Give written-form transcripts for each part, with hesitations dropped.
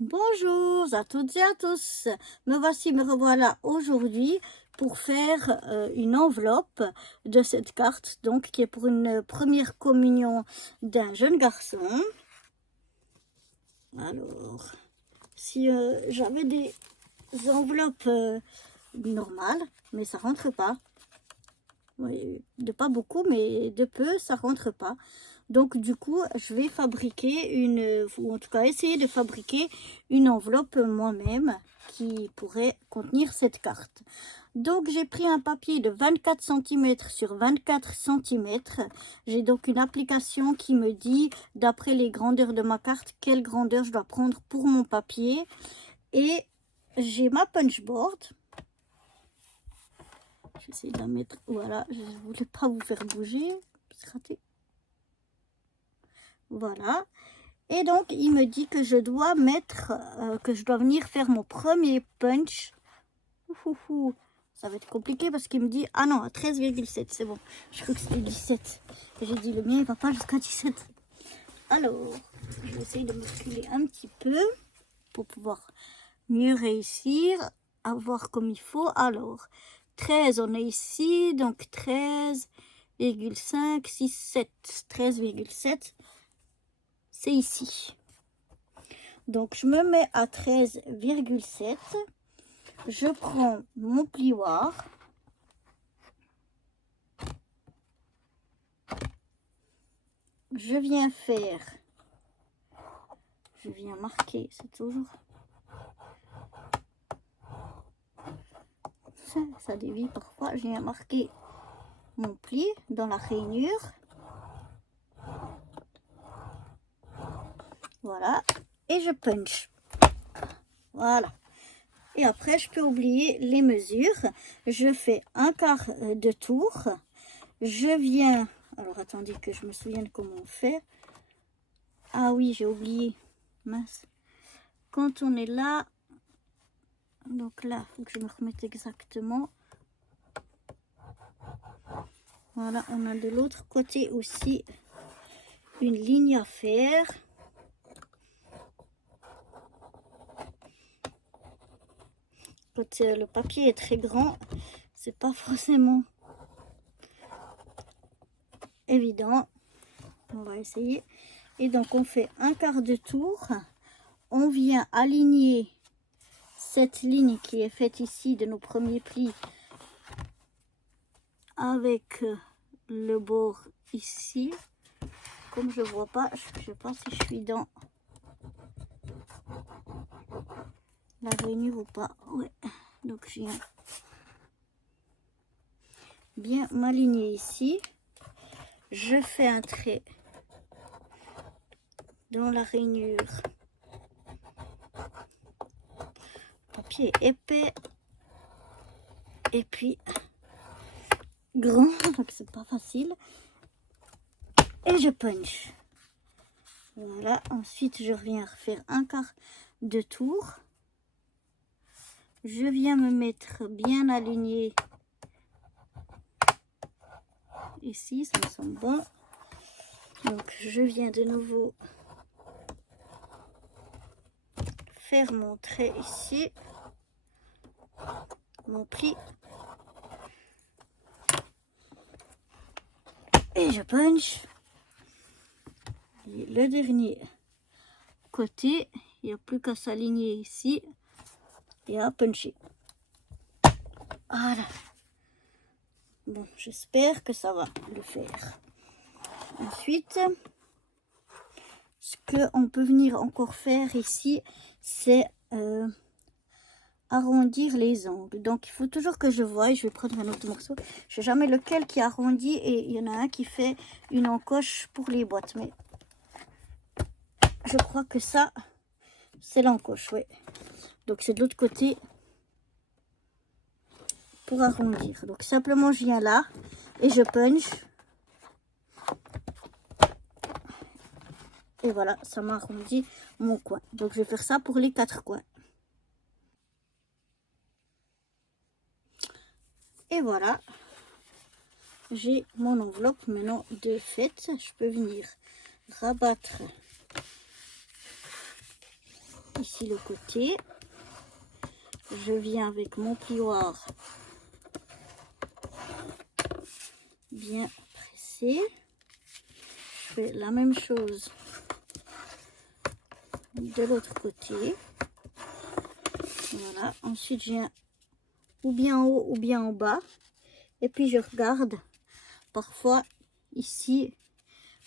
Bonjour à toutes et à tous. Me revoilà aujourd'hui pour faire une enveloppe de cette carte, donc qui est pour une première communion d'un jeune garçon. Alors, si j'avais des enveloppes normales, mais ça rentre pas. Oui, de pas beaucoup, mais de peu, ça rentre pas. Donc du coup, je vais fabriquer ou en tout cas essayer de fabriquer une enveloppe moi-même qui pourrait contenir cette carte. Donc j'ai pris un papier de 24 cm sur 24 cm. J'ai donc une application qui me dit, d'après les grandeurs de ma carte, quelle grandeur je dois prendre pour mon papier. Et j'ai ma punchboard. J'essaie de la mettre, voilà, je ne voulais pas vous faire bouger, c'est raté. Voilà. Et donc, il me dit que je dois mettre, que je dois venir faire mon premier punch. Ça va être compliqué parce qu'il me dit, ah non, à 13,7, c'est bon. Je crois que c'était 17. J'ai dit, le mien, il va pas jusqu'à 17. Alors, je vais essayer de me reculer un petit peu pour pouvoir mieux réussir à voir comme il faut. Alors, 13, on est ici, donc 13,5, 6, 7, 13,7, c'est ici. Donc, je me mets à 13,7. Je prends mon plioir. Je viens marquer, c'est toujours... Ça dévie parfois. Je viens marquer mon pli dans la rainure. Voilà. Et je punch. Voilà. Et après, je peux oublier les mesures. Je fais un quart de tour. Je viens... Alors, attendez que je me souvienne comment on fait. Ah oui, j'ai oublié. Mince. Quand on est là... Donc là, il faut que je me remette exactement. Voilà, on a de l'autre côté aussi une ligne à faire. Quand le papier est très grand, c'est pas forcément évident. On va essayer. Et donc on fait un quart de tour. On vient aligner cette ligne qui est faite ici de nos premiers plis avec le bord ici. Comme je vois pas, je sais pas si je suis dans la rainure ou pas. Ouais. Donc je viens bien m'aligner ici. Je fais un trait dans la rainure. Papier épais et puis grand, donc c'est pas facile. Et je punch. Voilà, ensuite je reviens refaire un quart de tour. Je viens me mettre bien aligné ici, ça me semble bon. Donc je viens de nouveau faire mon trait ici, mon pli, et je punch. Et le dernier côté, il n'y a plus qu'à s'aligner ici et à puncher. Voilà. Bon, j'espère que ça va le faire. Ensuite, ce qu'on peut venir encore faire ici, c'est arrondir les angles. Donc il faut toujours que je voie, je vais prendre un autre morceau, je sais jamais lequel qui arrondit, et il y en a un qui fait une encoche pour les boîtes, mais je crois que ça c'est l'encoche, oui. Donc c'est de l'autre côté pour arrondir. Donc simplement je viens là et je punch, et voilà, ça m'arrondit mon coin. Donc je vais faire ça pour les 4 coins. Et voilà, j'ai mon enveloppe maintenant de fait. Je peux venir rabattre ici le côté. Je viens avec mon plioir bien pressé. Je fais la même chose de l'autre côté. Voilà. Ensuite, je viens ou bien en haut ou bien en bas. Et puis, je regarde. Parfois, ici,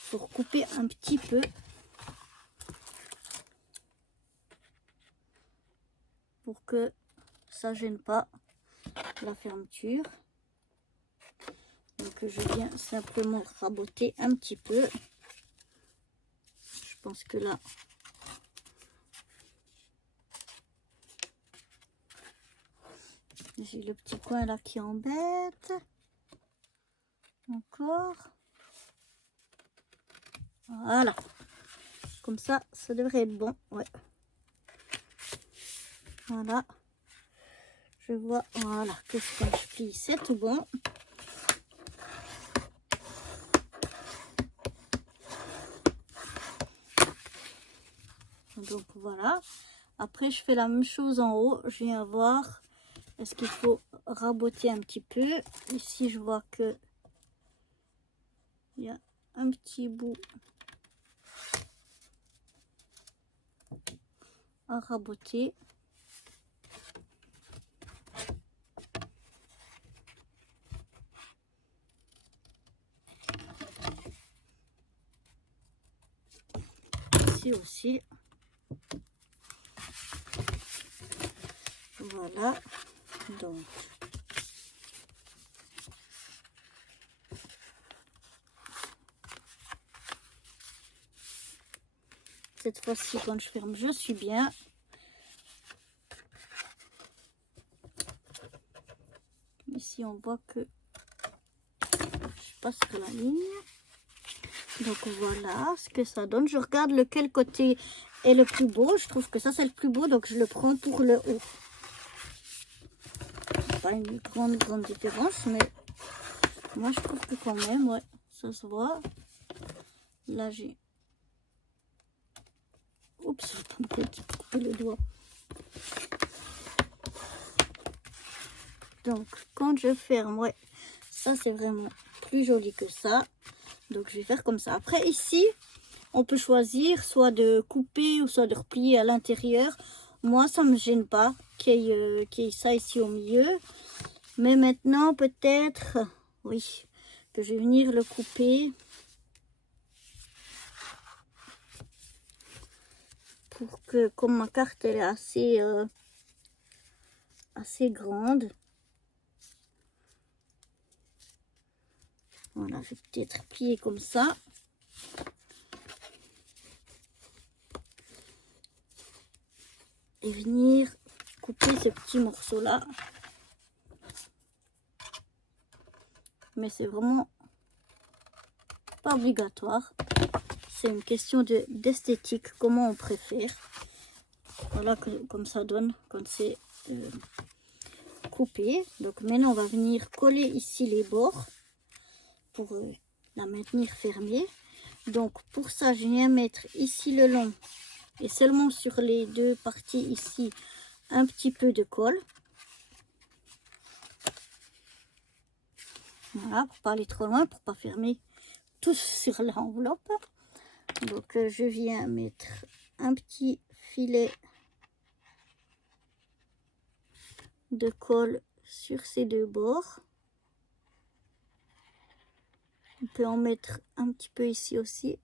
pour couper un petit peu. Pour que ça gêne pas la fermeture. Donc je viens simplement raboter un petit peu. Je pense que là, j'ai le petit coin là qui embête. Encore. Voilà. Comme ça, ça devrait être bon. Ouais. Voilà. Je vois, voilà, que quand je plie, c'est tout bon. Donc voilà. Après, je fais la même chose en haut. Je viens voir. Est-ce qu'il faut raboter un petit peu? Ici, je vois que il y a un petit bout à raboter. Ici aussi. Voilà. Donc. Cette fois-ci, quand je ferme, je suis bien. Ici, on voit que je passe sur la ligne. Donc voilà ce que ça donne. Je regarde lequel côté est le plus beau. Je trouve que ça, c'est le plus beau, donc je le prends pour le haut. Pas une grande différence, mais moi, je trouve que quand même, ouais, ça se voit. Là, j'ai... Oups, je vais pas me couper le doigt. Donc, quand je ferme, ouais, ça, c'est vraiment plus joli que ça. Donc, je vais faire comme ça. Après, ici, on peut choisir soit de couper ou soit de replier à l'intérieur. Moi, ça me gêne pas qu'il y ait ça ici au milieu. Mais maintenant, peut-être, oui, que je vais venir le couper. Pour que, comme ma carte, elle est assez grande. Voilà, je vais peut-être plier comme ça. Et venir couper ce petit morceau-là. Mais c'est vraiment pas obligatoire. C'est une question d'esthétique, comment on préfère. Voilà comme ça donne quand c'est coupé. Donc maintenant, on va venir coller ici les bords pour la maintenir fermée. Donc pour ça, je viens mettre ici le long et seulement sur les deux parties ici un petit peu de colle. Voilà, pour pas aller trop loin, pour pas fermer tout sur l'enveloppe. Donc je viens mettre un petit filet de colle sur ces deux bords. On peut en mettre un petit peu ici aussi.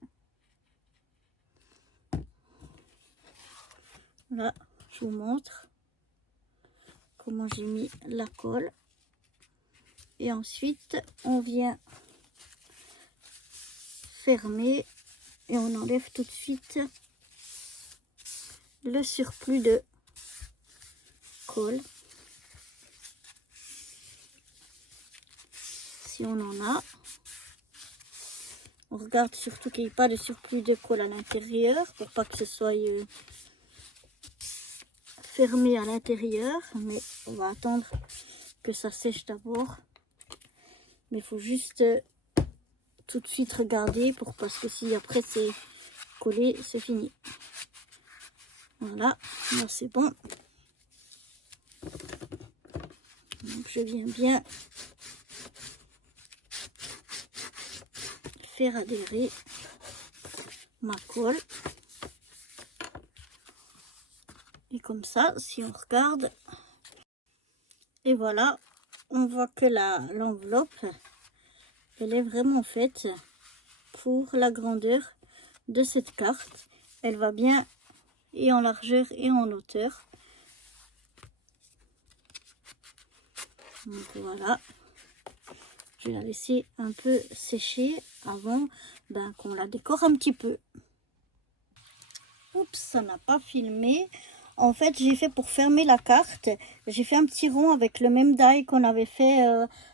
Là, je vous montre comment j'ai mis la colle. Et ensuite, on vient fermer et on enlève tout de suite le surplus de colle. Si on en a. On regarde surtout qu'il n'y ait pas de surplus de colle à l'intérieur pour pas que ce soit fermé à l'intérieur. Mais on va attendre que ça sèche d'abord. Mais il faut juste tout de suite regarder parce que si après c'est collé, c'est fini. Voilà, là c'est bon. Donc je viens bien faire adhérer ma colle. Et comme ça, si on regarde, et voilà, on voit que l'enveloppe, elle est vraiment faite pour la grandeur de cette carte. Elle va bien et en largeur et en hauteur. Donc voilà, je vais la laisser un peu sécher avant qu'on la décore un petit peu. Oups, ça n'a pas filmé. En fait, j'ai fait pour fermer la carte, j'ai fait un petit rond avec le même die qu'on avait fait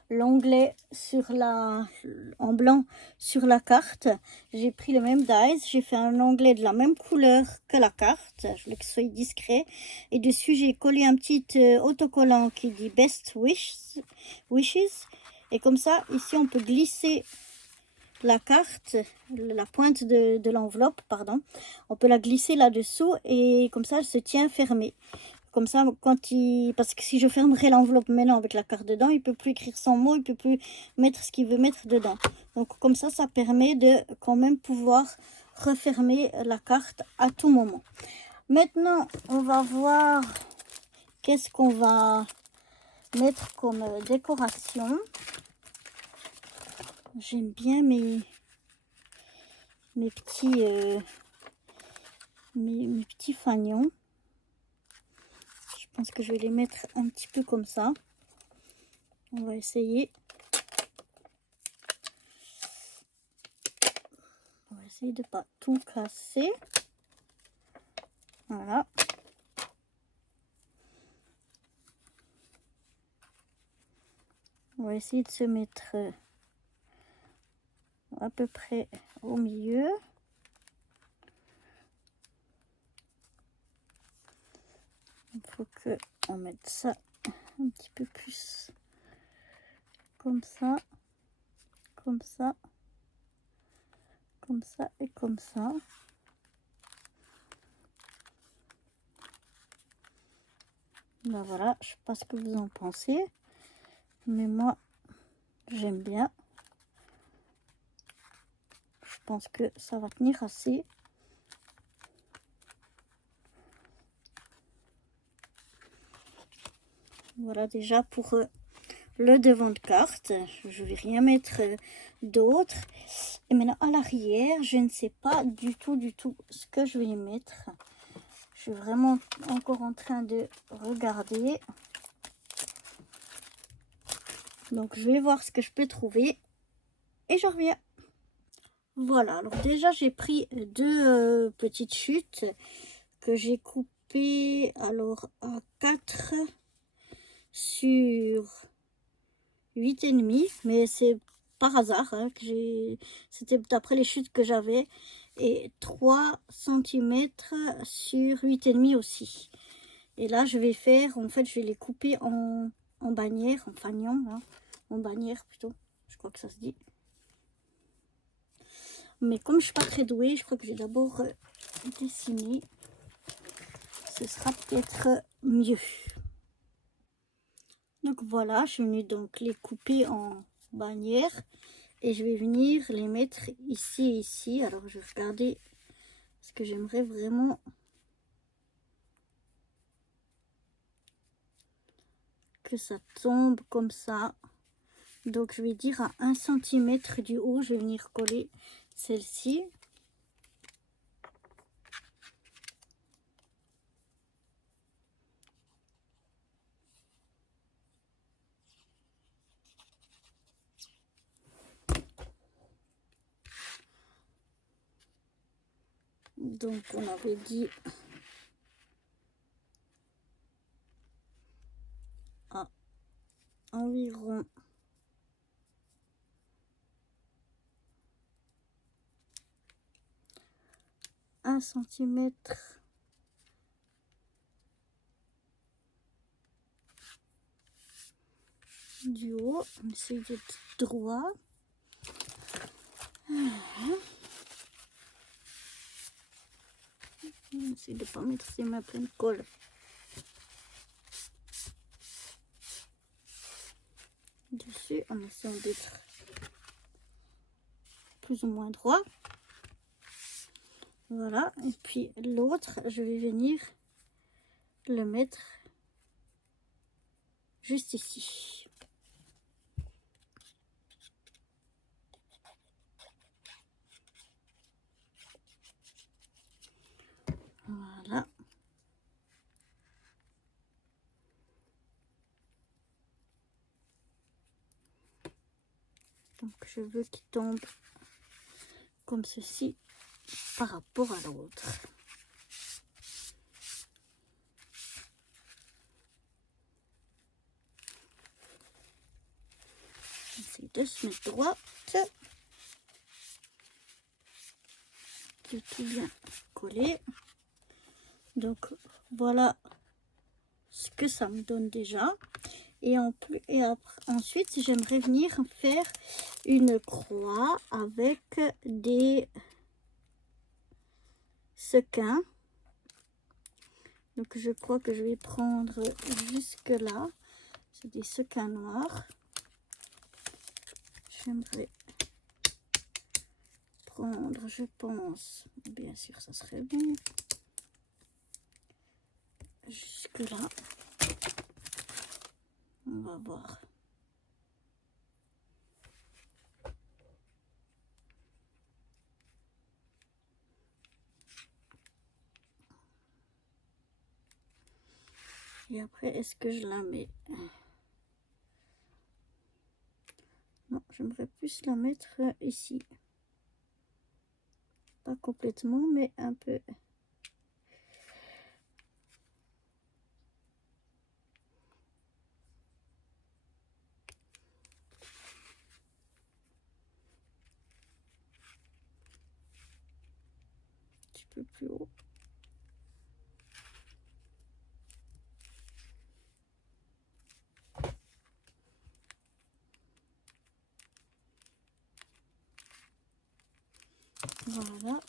l'onglet sur en blanc sur la carte. J'ai pris le même die, j'ai fait un onglet de la même couleur que la carte, je voulais que ce soit discret. Et dessus, j'ai collé un petit autocollant qui dit Best Wishes. Et comme ça, ici, on peut glisser la carte, la pointe de l'enveloppe, pardon, on peut la glisser là-dessous et comme ça elle se tient fermée. Comme ça, parce que si je fermerai l'enveloppe maintenant avec la carte dedans, il peut plus écrire son mot, il peut plus mettre ce qu'il veut mettre dedans. Donc comme ça permet de quand même pouvoir refermer la carte à tout moment. Maintenant, on va voir qu'est-ce qu'on va mettre comme décoration. J'aime bien mes petits fanions. Je pense que je vais les mettre un petit peu comme ça. On va essayer. On va essayer de ne pas tout casser. Voilà. On va essayer de se mettre à peu près au milieu. Il faut que on mette ça un petit peu plus comme ça, comme ça, comme ça et comme ça. Ben voilà, je sais pas ce que vous en pensez, mais moi j'aime bien. Je pense que ça va tenir assez. Voilà déjà pour le devant de carte. Je vais rien mettre d'autre. Et maintenant à l'arrière, je ne sais pas du tout ce que je vais y mettre. Je suis vraiment encore en train de regarder. Donc je vais voir ce que je peux trouver et je reviens. Voilà, alors déjà j'ai pris deux petites chutes que j'ai coupées alors à 4 sur 8,5, mais c'est par hasard hein, que c'était d'après les chutes que j'avais, et 3 cm sur 8,5 aussi. Et là je vais faire, en fait je vais les couper en bannière, en fanion, hein, en bannière plutôt, je crois que ça se dit. Mais comme je suis pas très douée, je crois que je vais d'abord dessiner. Ce sera peut-être mieux. Donc voilà, je suis venue donc les couper en bannière. Et je vais venir les mettre ici et ici. Alors je vais regarder ce que j'aimerais vraiment. Que ça tombe comme ça. Donc je vais dire à 1 cm du haut, je vais venir coller celle-ci. Donc on avait dit à environ 1 cm du haut. On essaie d'être droit. J'essaie de ne pas mettre ses mains pleines de colle. Dessus, en essayant d'être plus ou moins droit. Voilà. Et puis l'autre, je vais venir le mettre juste ici. Voilà. Donc je veux qu'il tombe comme ceci par rapport à l'autre. J'essaie de se mettre droite. De tout bien coller. Donc voilà ce que ça me donne déjà. Et, ensuite, j'aimerais venir faire une croix avec des sequins. Donc je crois que je vais prendre jusque là. C'est des sequins noirs. J'aimerais prendre, je pense, bien sûr ça serait bon, jusque là. On va voir. Et après, est-ce que je la mets? Non, j'aimerais plus la mettre ici. Pas complètement, mais un peu. Un petit peu plus haut. Voilà.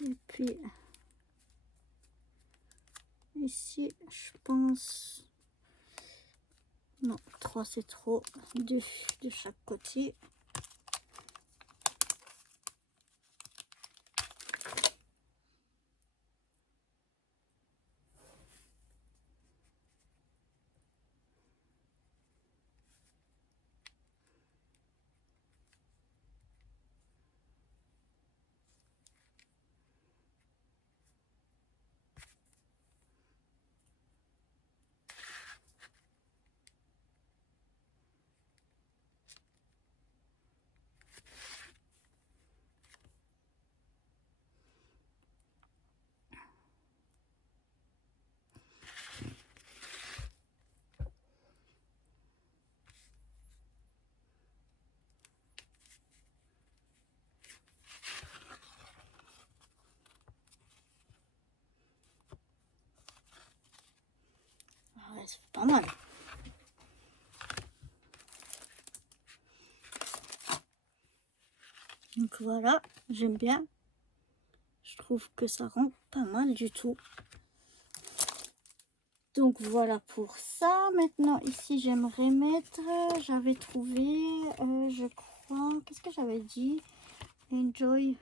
Et puis ici, je pense, non, 3 c'est trop, 2 de chaque côté. Ouais, c'est pas mal. Donc voilà, j'aime bien. Je trouve que ça rend pas mal du tout. Donc voilà pour ça. Maintenant ici j'aimerais mettre, j'avais trouvé, je crois, qu'est-ce que j'avais dit? Enjoy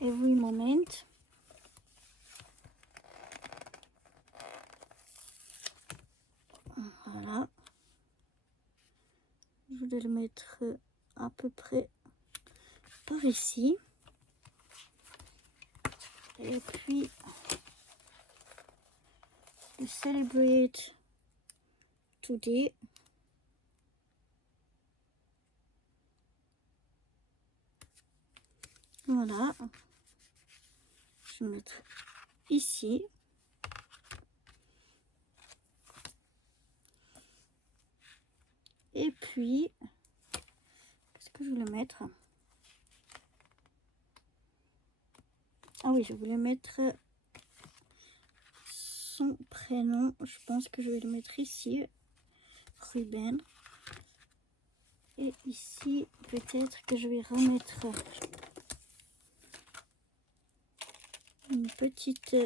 every moment. Voilà. Je voulais le mettre à peu près par ici. Et puis le celebrate today. Voilà. Je vais mettre ici. Et puis, qu'est-ce que je voulais mettre? Ah oui, je voulais mettre son prénom. Je pense que je vais le mettre ici. Ruben. Et ici, peut-être que je vais remettre une petite...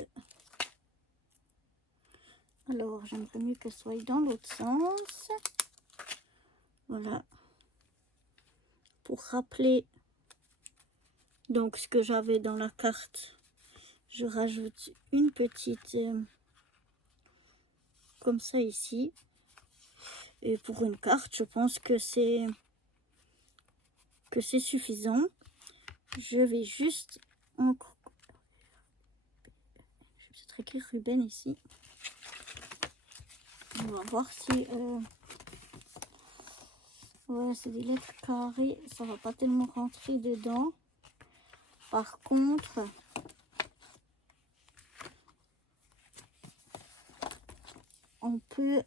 Alors, j'aimerais mieux qu'elle soit dans l'autre sens. Voilà. Pour rappeler donc ce que j'avais dans la carte, je rajoute une petite comme ça ici. Et pour une carte, je pense que c'est suffisant. Je vais juste encore... Je vais peut-être écrire Ruben ici. On va voir si... Ouais, c'est des lettres carrées. Ça va pas tellement rentrer dedans. Par contre... On peut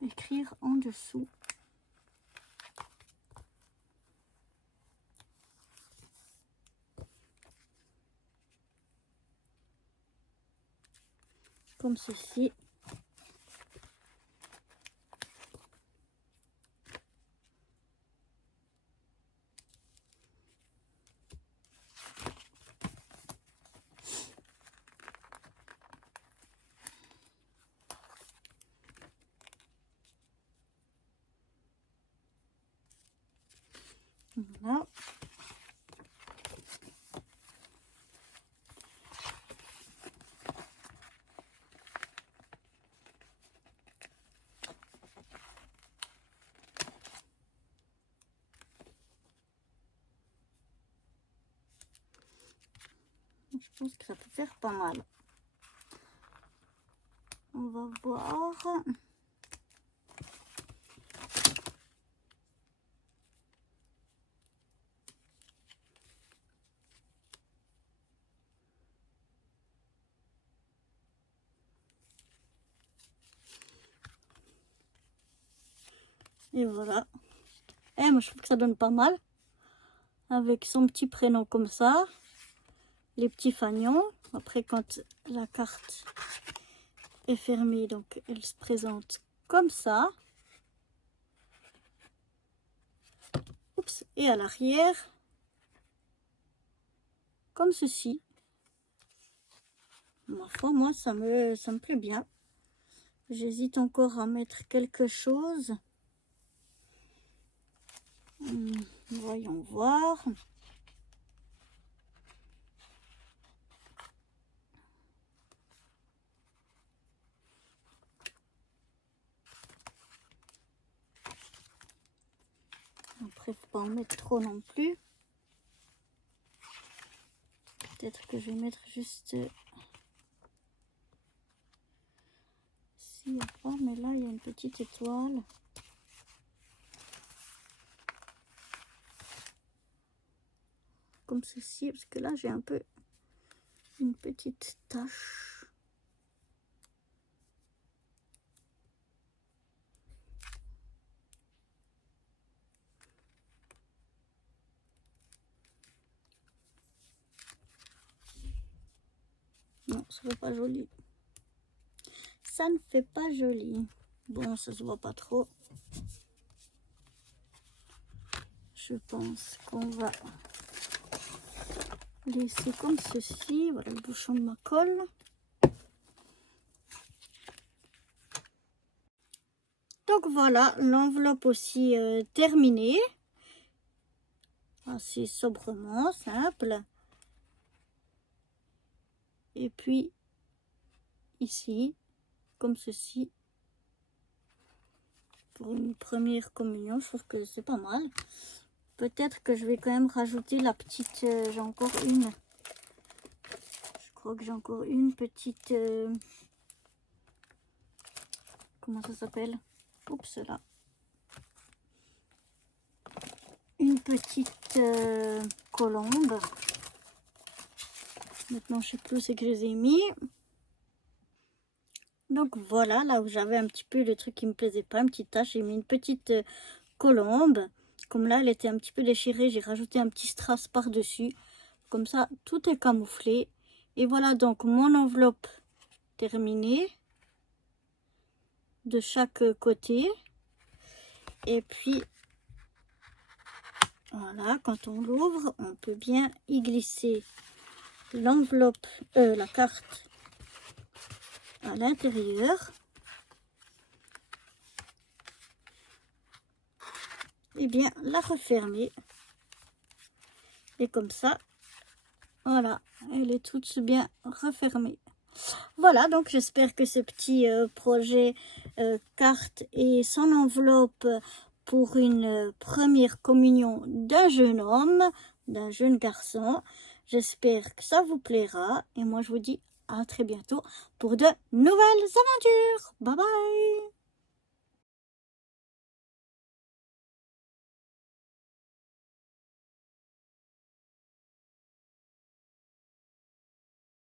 écrire en dessous. Comme ceci. Voilà. Je pense que ça peut faire pas mal. On va voir. Et voilà. Et moi je trouve que ça donne pas mal. Avec son petit prénom comme ça. Les petits fagnons. Après quand la carte est fermée, donc elle se présente comme ça. Oups. Et à l'arrière, comme ceci. Ma foi, moi ça me plaît bien. J'hésite encore à mettre quelque chose. Voyons voir. Après, faut pas en mettre trop non plus. Peut-être que je vais mettre juste... Ici, il n'y a pas, mais là, il y a une petite étoile. Comme ceci, parce que là, j'ai un peu une petite tache. Non, ça ne fait pas joli. Ça ne fait pas joli. Bon, ça se voit pas trop. Je pense qu'on va laisser comme ceci. Voilà le bouchon de ma colle. Donc voilà, l'enveloppe aussi terminée. Assez sobrement, simple. Et puis ici, comme ceci. Pour une première communion, je trouve que c'est pas mal. Peut-être que je vais quand même rajouter la petite... j'ai encore une. Je crois que j'ai encore une petite... comment ça s'appelle? Oups, là. Une petite colombe. Maintenant, je sais plus où c'est que je les ai mis. Donc voilà, là où j'avais un petit peu le truc qui me plaisait pas, une petite tache, j'ai mis une petite colombe. Comme là, elle était un petit peu déchirée, j'ai rajouté un petit strass par-dessus. Comme ça, tout est camouflé. Et voilà donc mon enveloppe terminée de chaque côté. Et puis, Voilà, quand on l'ouvre, on peut bien y glisser l'enveloppe, la carte à l'intérieur. Et bien la refermer. Et comme ça, voilà, elle est toute bien refermée. Voilà, donc j'espère que ce petit projet carte et son enveloppe pour une première communion d'un jeune homme, d'un jeune garçon, j'espère que ça vous plaira. Et moi, je vous dis à très bientôt pour de nouvelles aventures. Bye bye!